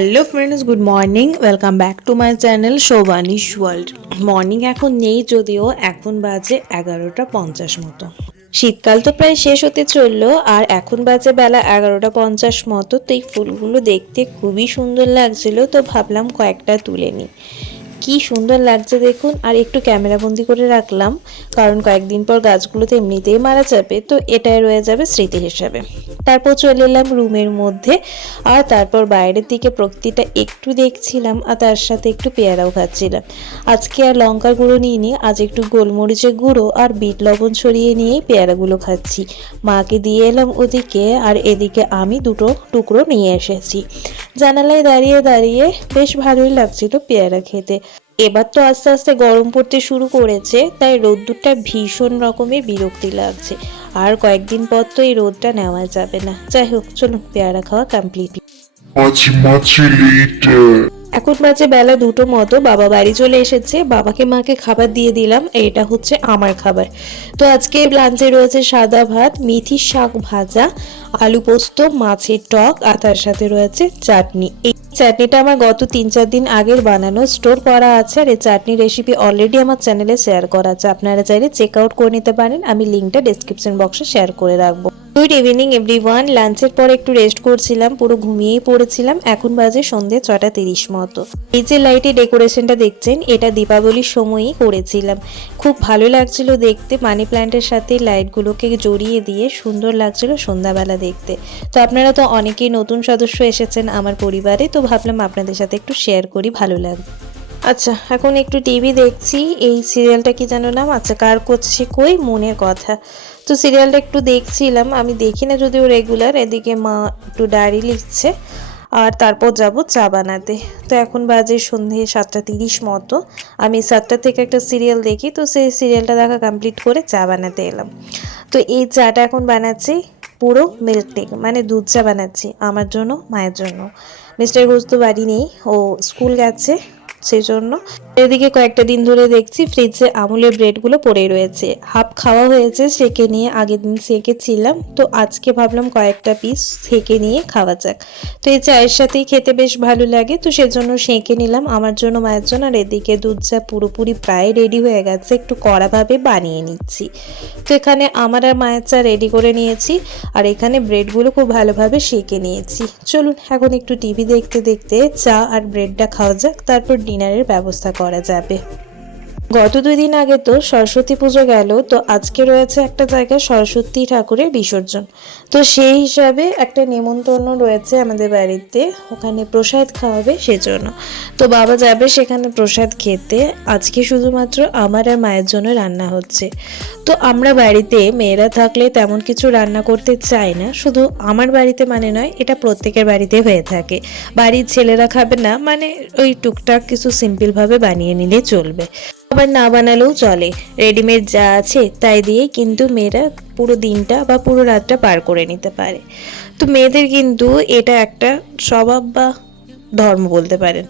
Hello friends good morning welcome back to my channel Shovanish world morning এখন নেই যদিও, এখন বাজে এগারোটা পঞ্চাশ মতো। শীতকাল তো প্রায় শেষ হতে চলল, আর এখন বাজে বেলা এগারোটা পঞ্চাশ মতো, তো এই ফুলগুলো দেখতে খুবই সুন্দর লাগছিল, তো ভাবলাম কয়েকটা তুলে নিই। কি সুন্দর লাগছে দেখুন। আর একটু ক্যামেরাবন্দি করে রাখলাম, কারণ কয়েকদিন পর গাছগুলো তো এমনিতেই মারা যাবে, তো এটাই রয়ে যাবে স্মৃতি হিসাবে। তারপর চলে এলাম রুমের মধ্যে, আর তারপর বাইরের দিকে প্রকৃতিটা একটু দেখছিলাম, আর তার সাথে একটু পেয়ারাও খাচ্ছিলাম। আজকে আর লঙ্কার গুঁড়ো নিয়ে নিয়ে আজ একটু গোলমরিচের গুঁড়ো আর বিট লবণ ছড়িয়ে নিয়েই পেয়ারাগুলো খাচ্ছি। মাকে দিয়ে এলাম ওদিকে, আর এদিকে আমি দুটো টুকরো নিয়ে এসেছি। জানালায় দাঁড়িয়ে দাঁড়িয়ে বেশ ভালোই লাগছিল পেয়ারা খেতে। এবার তো আস্তে আস্তে গরম পড়তে শুরু করেছে, তাই রোদ্দুরটা ভীষণ রকমের বিরক্তি লাগছে। আর কয়েকদিন পর তো এই রোদটা নেওয়া যাবে না। যাই হোক, চলুন, পেয়ারা খাওয়া কমপ্লিট. এখন বাজে বেলা দুটো মতো বাবা বাড়ি চলে এসেছে। বাবাকে মাকে খাবার দিয়ে দিলাম, এটা হচ্ছে আমার খাবার। তো আজকে লাঞ্চে রয়েছে সাদা ভাত মেথির শাক ভাজা, আলু পোস্ত, মাছের টক, আর তার সাথে রয়েছে চাটনি। এই চাটনিটা আমার গত তিন চার দিন আগের বানানো স্টোর করা আছে, আর এই চাটনি রেসিপি অলরেডি আমার চ্যানেলে শেয়ার করা আছে। আপনারা চাইলে চেক আউট করে নিতে পারেন, আমি লিঙ্কটা ডেসক্রিপশন বক্সে শেয়ার করে রাখব। গুড ইভিনিং এভরিওয়ান লাঞ্চের পর একটু রেস্ট করছিলাম, পুরো ঘুমিয়েই পড়েছিলাম। এখন বাজে সন্ধে ছটা তিরিশ মতো। এই যে লাইটে ডেকোরেশনটা দেখছেন, এটা দীপাবলির সময়ই করেছিলাম। খুব ভালো লাগছিল দেখতে মানি প্ল্যান্টের সাথে লাইটগুলোকে জড়িয়ে দিয়ে সুন্দর লাগছিল সন্ধ্যাবেলা দেখতে। তো আপনারা তো অনেকেই নতুন সদস্য এসেছেন আমার পরিবারে, তো ভাবলাম আপনাদের সাথে একটু শেয়ার করি, ভালো লাগবে। আচ্ছা এখন একটু টিভি দেখছি। এই সিরিয়ালটা কি জানো নাম? আচ্ছা কার করছে কই? মনের কথা। তো সিরিয়ালটা একটু দেখছিলাম, আমি দেখি না যদিও রেগুলার এদিকে মা একটু ডায়েরি লিখছে, আর তারপর যাব চা বানাতে। তো এখন বাজে সন্ধে সাতটা তিরিশ মতো, আমি সাতটা থেকে একটা সিরিয়াল দেখি, তো সেই সিরিয়ালটা দেখা কমপ্লিট করে চা বানাতে এলাম। তো এই চাটা এখন বানাচ্ছি পুরো মিল্ক টেক মানে দুধ চা বানাচ্ছি, আমার জন্য, মায়ের জন্য। মিস্টার ঘোষ তো বাড়ি নেই, ও স্কুল গেছে সেই জন্য এদিকে কয়েকটা দিন ধরে দেখছি ফ্রিজে আমুলের ব্রেডগুলো পড়ে রয়েছে। হাফ খাওয়া হয়েছে, সেকে নিয়ে আগের দিন সেকেছিলাম। তো আজকে ভাবলাম কয়েকটা পিস সেকে নিয়ে খাওয়া যাক। তো এই চায়ের সাথেই খেতে বেশ ভালো লাগে, তো সেজন্য সেঁকে নিলাম। আমার জন্য মায়ের জন্য আর এদিকে দুধ চা পুরোপুরি প্রায় রেডি হয়ে গেছে। একটু কড়াভাবে বানিয়ে নিচ্ছি। তো এখানে আমার আর মায়ের চা রেডি করে নিয়েছি, আর এখানে ব্রেডগুলো খুব ভালোভাবে সেঁকে নিয়েছি। চলুন, এখন একটু টিভি দেখতে দেখতে চা আর ব্রেডটা খাওয়া যাক, তারপর ডিনারের ব্যবস্থা করা যাবে। গত দুই দিন আগে তো সরস্বতী পুজো গেল, তো আজকে রয়েছে একটা জায়গায় সরস্বতী ঠাকুরের বিসর্জন। তো সেই হিসাবে একটা নেমন্তন্ন রয়েছে আমাদের বাড়িতে, ওখানে প্রসাদ খাওয়াবে সেজন্য। তো বাবা যাবে সেখানে প্রসাদ খেতে, আজকে শুধুমাত্র আমার আর মায়ের জন্য রান্না হচ্ছে। তো আমরা বাড়িতে মেয়েরা থাকলে তেমন কিছু রান্না করতে চাই না, শুধু আমার বাড়িতে মানে নয়, এটা প্রত্যেকের বাড়িতে হয়ে থাকে। বাড়ির ছেলেরা খাবে না মানে ওই টুকটাক কিছু সিম্পলভাবে বানিয়ে নিলে চলবে। আবার না বানালেও চলে। রেডিমেড যা আছে তাই দিয়েই কিন্তু মেয়েরা পুরো দিনটা বা পুরো রাতটা পার করে নিতে পারে। তো মেয়েদের কিন্তু এটা একটা স্বভাব বা ধর্ম বলতে পারেন।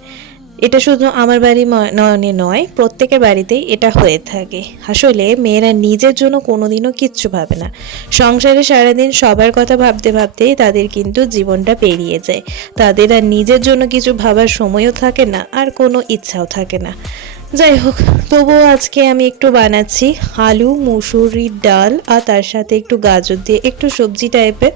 এটা শুধু আমার বাড়ি নয়নে নয়, প্রত্যেকের বাড়িতেই এটা হয়ে থাকে। আসলে মেয়েরা নিজের জন্য কোনোদিনও কিচ্ছু ভাবে না। সংসারে সারাদিন সবার কথা ভাবতে ভাবতেই তাদের কিন্তু জীবনটা পেরিয়ে যায়। তাদের আর নিজের জন্য কিছু ভাবার সময়ও থাকে না আর কোনো ইচ্ছাও থাকে না। যাই হোক, তবুও আজকে আমি একটু বানাচ্ছি আলু মুসুরির ডাল, আর তার সাথে একটু গাজর দিয়ে একটু সবজি টাইপের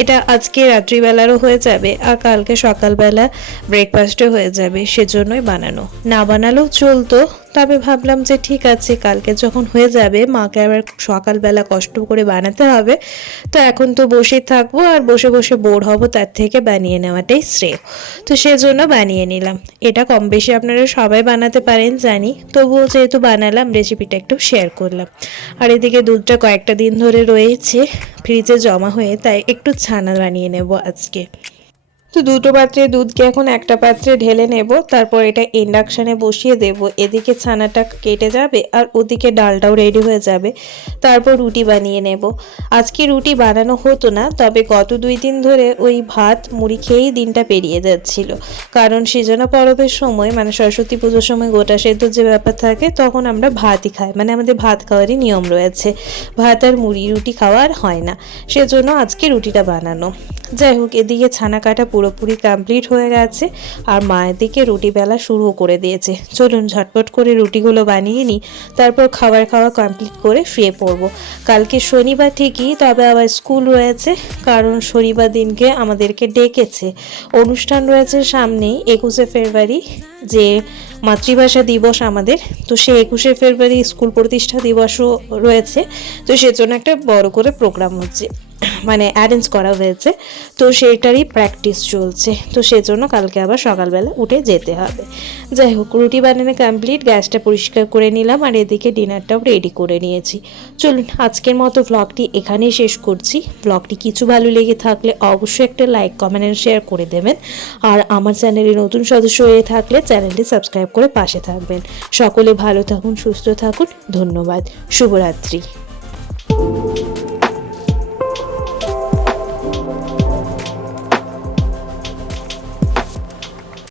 এটা আজকে রাত্রিবেলারও হয়ে যাবে আর কালকে সকালবেলা ব্রেকফাস্টও হয়ে যাবে, সেজন্যই বানানো। না বানালেও চলতো তবে ভাবলাম যে ঠিক আছে, কালকে যখন হয়ে যাবে, মাকে আবার সকালবেলা কষ্ট করে বানাতে হবে। তো এখন তো বসেই থাকব আর বসে বসে বোর হব, তার থেকে বানিয়ে নেওয়াটাই শ্রেয়। তো সেজন্য বানিয়ে নিলাম। এটা কম বেশি আপনারা সবাই বানাতে পারেন, জানি। তবুও যেহেতু বানালাম রেসিপিটা একটু শেয়ার করলাম। আর এদিকে দুধটা কয়েকটা দিন ধরে রয়েছে ফ্রিজে জমা হয়ে, তাই একটু ছানা বানিয়ে নেব আজকে। তো দুটো পাত্রে দুধকে এখন একটা পাত্রে ঢেলে নেব, তারপর এটা ইন্ডাকশানে বসিয়ে দেব। এদিকে ছানাটা কেটে যাবে আর ওদিকে ডালটাও রেডি হয়ে যাবে। তারপর রুটি বানিয়ে নেব। আজকে রুটি বানানো হতো না, তবে গত দুই দিন ধরে ওই ভাত মুড়ি খেয়েই দিনটা পেরিয়ে যাচ্ছিল। কারণ সেজন্য পরবের সময় মানে সরস্বতী পুজোর সময় গোটা সেদ্ধ যে ব্যাপার থাকে, তখন আমরা ভাতই খাই। মানে আমাদের ভাত খাওয়ারই নিয়ম রয়েছে। ভাত আর মুড়ি, রুটি খাওয়া আর হয় না। সেজন্য আজকে রুটিটা বানানো। যাই হোক, এদিকে ছানা কাটা পুরোপুরি কমপ্লিট হয়ে গেছে আর মায়ের দিকে রুটি বেলা শুরু করে দিয়েছে। চলুন ঝটপট করে রুটিগুলো বানিয়ে নিই, তারপর খাবার খাওয়া কমপ্লিট করে শুয়ে পড়ব। কালকে শনিবার ঠিকই, তবে আবার স্কুল রয়েছে, কারণ শনিবার দিনকে আমাদেরকে ডেকেছে। অনুষ্ঠান রয়েছে সামনেই, একুশে ফেব্রুয়ারি, যে মাতৃভাষা দিবস আমাদের, তো সে একুশে ফেব্রুয়ারি স্কুল প্রতিষ্ঠা দিবসও রয়েছে, তো সেজন্য একটা বড় করে প্রোগ্রাম হচ্ছে। মানে অ্যারেঞ্জ করা হয়েছে। তো সেইটারই প্র্যাকটিস চলছে। তো সেজন্য কালকে আবার সকালবেলা উঠে যেতে হবে। যাই হোক, রুটি বানানো কমপ্লিট গ্যাসটা পরিষ্কার করে নিলাম আর এদিকে ডিনারটাও রেডি করে নিয়েছি। চলুন, আজকের মতো ব্লগটি এখানেই শেষ করছি। ব্লগটি কিছু ভালো লেগে থাকলে অবশ্যই একটা লাইক কমেন্ট এন্ড শেয়ার করে দেবেন। আর আমার চ্যানেলে নতুন সদস্য হয়ে থাকলে চ্যানেলটি সাবস্ক্রাইব করে পাশে থাকবেন। সকলে ভালো থাকুন, সুস্থ থাকুন। ধন্যবাদ। শুভরাত্রি।